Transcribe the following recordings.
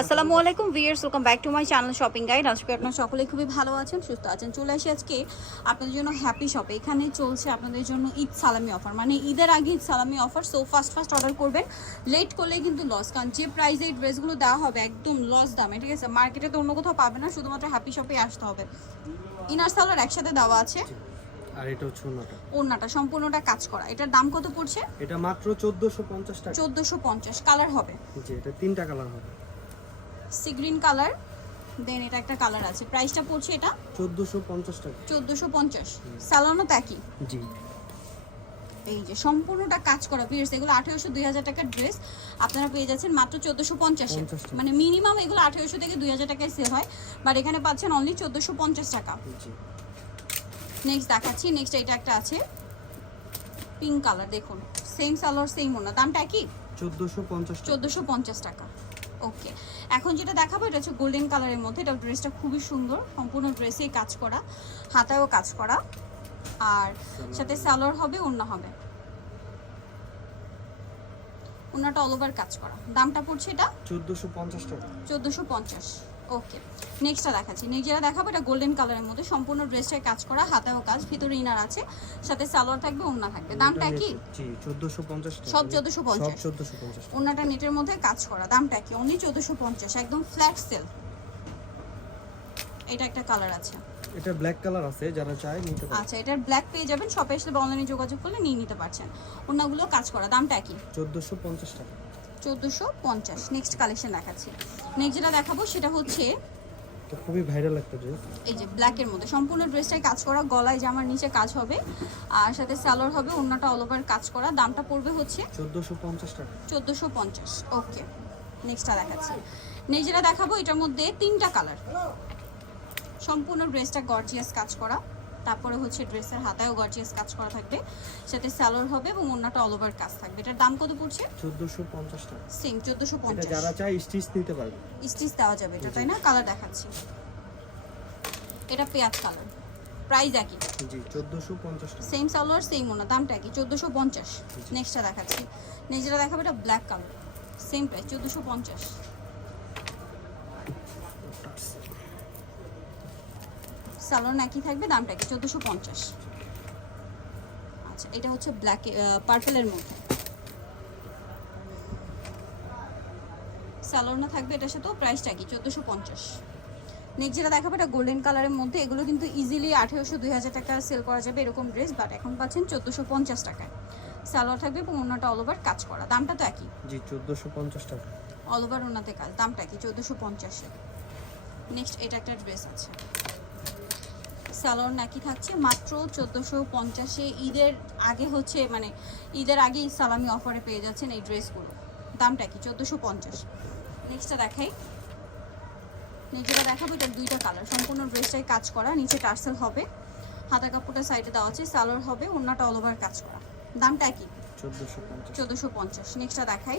আসসালামু আলাইকুম viewers welcome back to my channel shopping guide আজকে আপনারা সকলেই খুবই ভালো আছেন সুস্থ আছেন। চলে আসি আজকে আপনাদের জন্য হ্যাপি শপে এখানে চলছে আপনাদের জন্য ঈদ সালামি অফার মানে ঈদের আগে ঈদ সালামি offer so first first order করবেন। লেট করলেই কিন্তু লস কারণ যে প্রাইসে এই ড্রেসগুলো দেওয়া হবে একদম লস দামে ঠিক আছে? মার্কেটে তো অন্য কোথাও পাবে না শুধুমাত্র হ্যাপি শপে আসতে হবে। ইনার সালোয়ার একসাথে দেওয়া আছে। আর এটা হচ্ছে অন্যটা ওড়নাটা সম্পূর্ণটা কাজ করা। এটার দাম কত পড়ছে? এটা মাত্র টাকা। কালার হবে। জি এটা তিনটা কালার হবে। সি গ্রিন কালার দেন এটা একটা কালার আছে। প্রাইসটা পড়ছে এটা চোদ্দোশো পঞ্চাশ টাকা। চোদ্দোশো পঞ্চাশ। সালানো তো একই। জি। এই যে সম্পূর্ণটা কাজ করা পিয়ার্স এগুলো আঠেরোশো দুই হাজার টাকার ড্রেস। আপনারা পেয়ে যাচ্ছেন মাত্র চোদ্দোশো পঞ্চাশে। 50 মানে মিনিমাম এগুলো আঠেরোশো থেকে দুই হাজার টাকায় সেল হয়। বাট এখানে পাচ্ছেন অনলি চোদ্দোশো পঞ্চাশ টাকা। জি। নেক্সট দেখাচ্ছি নেক্সট এটা একটা আছে। পিঙ্ক কালার দেখুন। সেম সালোয়ার সেম ওনা দামটা একই? চোদ্দোশো পঞ্চাশ চোদ্দোশো পঞ্চাশ টাকা। ওকে এখন যেটা দেখাবো এটা হচ্ছে গোল্ডেন কালারের মধ্যে। এটা ড্রেসটা খুবই সুন্দর। সম্পূর্ণ ড্রেসেই কাজ করা। হাতায়ও কাজ করা। আর সাথে সালোয়ার হবে অন্য হবে। ওনাটা অল ওভার কাজ করা। দামটা পড়ছে এটা? চোদ্দোশো পঞ্চাশ টাকা। চোদ্দোশো পঞ্চাশ। ওকে নেক্সটটা দেখাচ্ছি। নেক্সট যেটা দেখাবো এটা গোল্ডেন কালারের মধ্যে সম্পূর্ণ ড্রেসটায় কাজ করা হাতায়ও কাজ ভিতরে ইনার আছে সাথে সালোয়ার থাকবে ওন্না থাকবে। দামটা কি? সব 1450 সব চোদ্দোশো পঞ্চাশ ওনাটা নেটের মধ্যে কাজ করা। দামটা কি? অনলি চোদ্দোশো পঞ্চাশ একদম ফ্ল্যাট সেল এটা একটা কালার আছে। এটা ব্ল্যাক কালার আছে যারা চায় নিতে পারে আচ্ছা এটার ব্ল্যাক পেয়ে যাবেন। শপে এসে অনলাইনে যোগাযোগ করলে নিয়ে নিতে পারছেন। ওনাগুলো কাজ করা। দামটা কি? চোদ্দোশো পঞ্চাশ টাকা। চোদ্দোশো পঞ্চাশ। নেক্সট কালেকশন দেখাচ্ছি। নেক্সট যেটা দেখাবো সেটা হচ্ছে খুবই ভাইরাল একটা ড্রেস এই যে ব্ল্যাকের মধ্যে। সম্পূর্ণ ড্রেসটাই কাজ করা গলায় জামার নিচে কাজ হবে আর সাথে স্যালোর হবে ওনাটা অল ওভার কাজ করা। দামটা পড়বে হচ্ছে চোদ্দোশো পঞ্চাশ টাকা। চোদ্দোশো পঞ্চাশ। ওকে নেক্সটটা দেখাচ্ছি। নেক্সট যেটা দেখাবো এটার মধ্যে তিনটা কালার সম্পূর্ণ ড্রেসটা গর্জিয়াস কাজ করা। তারপরে হচ্ছে ড্রেসের হাতায়ও গর্জিয়াস কাজ করা থাকবে। সাথে স্যালোর হবে এবং ওন্নাটা অল ওভার কাজ থাকবে। এটার দাম কত পড়ছে? 1450 টাকা। সেম 1450 যারা চায় স্টিচ নিতে পারবে। স্টিচ দেওয়া যাবে এটা তাই না? কালার দেখাচ্ছি। এটা পেয়াজ কালার প্রাইস একই। জি 1450 টাকা। সেম সালোয়ার সেম ওনা দামটা একই। 1450 নেক্সটটা দেখাচ্ছি। নেক্সটটা দেখাবো এটা black colour same price 1450 salwar একই থাকবে দামটা কি? চোদ্দোশো পঞ্চাশ। আচ্ছা এটা হচ্ছে ব্ল্যাক পার্পেলের মধ্যে। সালোয়ার না থাকবে এটার সাথেও প্রাইসটা কি? চোদ্দোশো পঞ্চাশ। নেক্সট যেটা দেখাবো এটা গোল্ডেন কালারের মধ্যে। এগুলো কিন্তু ইজিলি আঠেরোশো দুই হাজার টাকা সেল করা যাবে এরকম ড্রেস বাট এখন পাচ্ছেন চোদ্দোশো পঞ্চাশ টাকায়। সালোয়ার থাকবে এবং অল ওভার কাজ করা। দামটা তো একই। জি চোদ্দোশো পঞ্চাশ টাকা। অল ওভার ওনাতে কাজ। দামটা কি? চোদ্দোশো পঞ্চাশে নেক্সট এটা একটা ড্রেস আছে। সালোয়ার নাকি থাকছে মাত্র চোদ্দোশো পঞ্চাশে ঈদের আগে হচ্ছে মানে ঈদের আগেই সালামি অফারে পেয়ে যাচ্ছেন এই ড্রেসগুলো। দামটা কি? চোদ্দোশো পঞ্চাশ। নেক্সটটা দেখাই। নিচেটা দেখাবো এটার দুইটা কালার। সম্পূর্ণ ড্রেসটাই কাজ করা নিচে টার্সেল হবে। হাতা কাপড়টা সাইডে দেওয়া আছে সালোয়ার হবে অন্যটা অল ওভার কাজ করা। দামটা কি? চোদ্দোশো পঞ্চাশ। চোদ্দোশো পঞ্চাশ। নেক্সটটা দেখাই।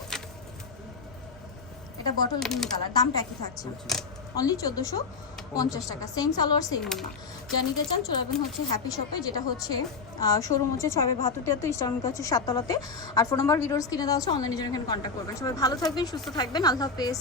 এটা বটল গ্রিন কালার দামটা একই থাকছে? অনলি চোদ্দোশো। পঞ্চাশ টাকা। সেম সালোয়ার সেম ওনা যা নিতে চান, চলে যাবেন হচ্ছে হ্যাপি শপে যেটা হচ্ছে শোরুম হচ্ছে ছয় বাহাত্তর তিয়াত্তর ইস্টার্নিক হচ্ছে সাততলাতে। আর ফোন নাম্বার ভিডিওর স্ক্রিনে দেওয়া হচ্ছে অনলাইনে জন্য এখানে কন্ট্যাক্ট করবেন। সবাই ভালো থাকবেন, সুস্থ থাকবেন, আল্লাহ হাফেজ।